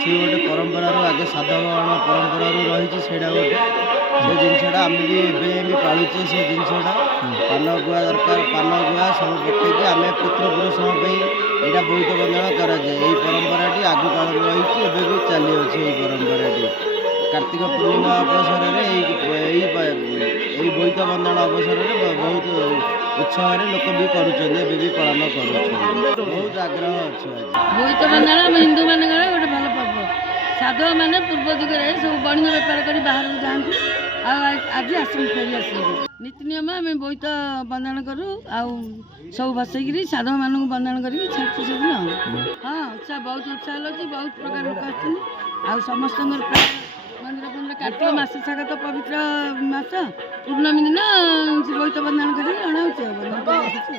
सी गोटे परंपरा आगे साधारण परंपरा रही से जिनसा आम भी पालुचे से जिनसा पान गुआ दरकार पान गुआ सब पकईकि आम पितृपुरुष यहाँ बोईत बंधन कराए परंपरा आग काल रही भी चली अच्छे परंपरा कार्तिक पूर्णिमा अवसर में बोईत बंधन अवसर में बहुत उत्साह लोक भी पालन कर बहुत आग्रह अच्छे बोईत बंधन हिंदू मान गोटे भल पर्व साधव मैंने पूर्व दिगरे सब बणिज बेपार कर बाहर जाती आज आश्रम फेरी आस नीति नियम आम बोईत बंधन करूँ सब बसईकि साधव मानक बंधन कर छाड़ू सब न हाँ उत्साह बहुत उत्साह लगे बहुत प्रकार लोक आ समस्त प्राय मंदिर फंदिर कार्तिक मास छाक तो पवित्र मास पूर्णमी दिन बोईत बंधन कर अणाऊँ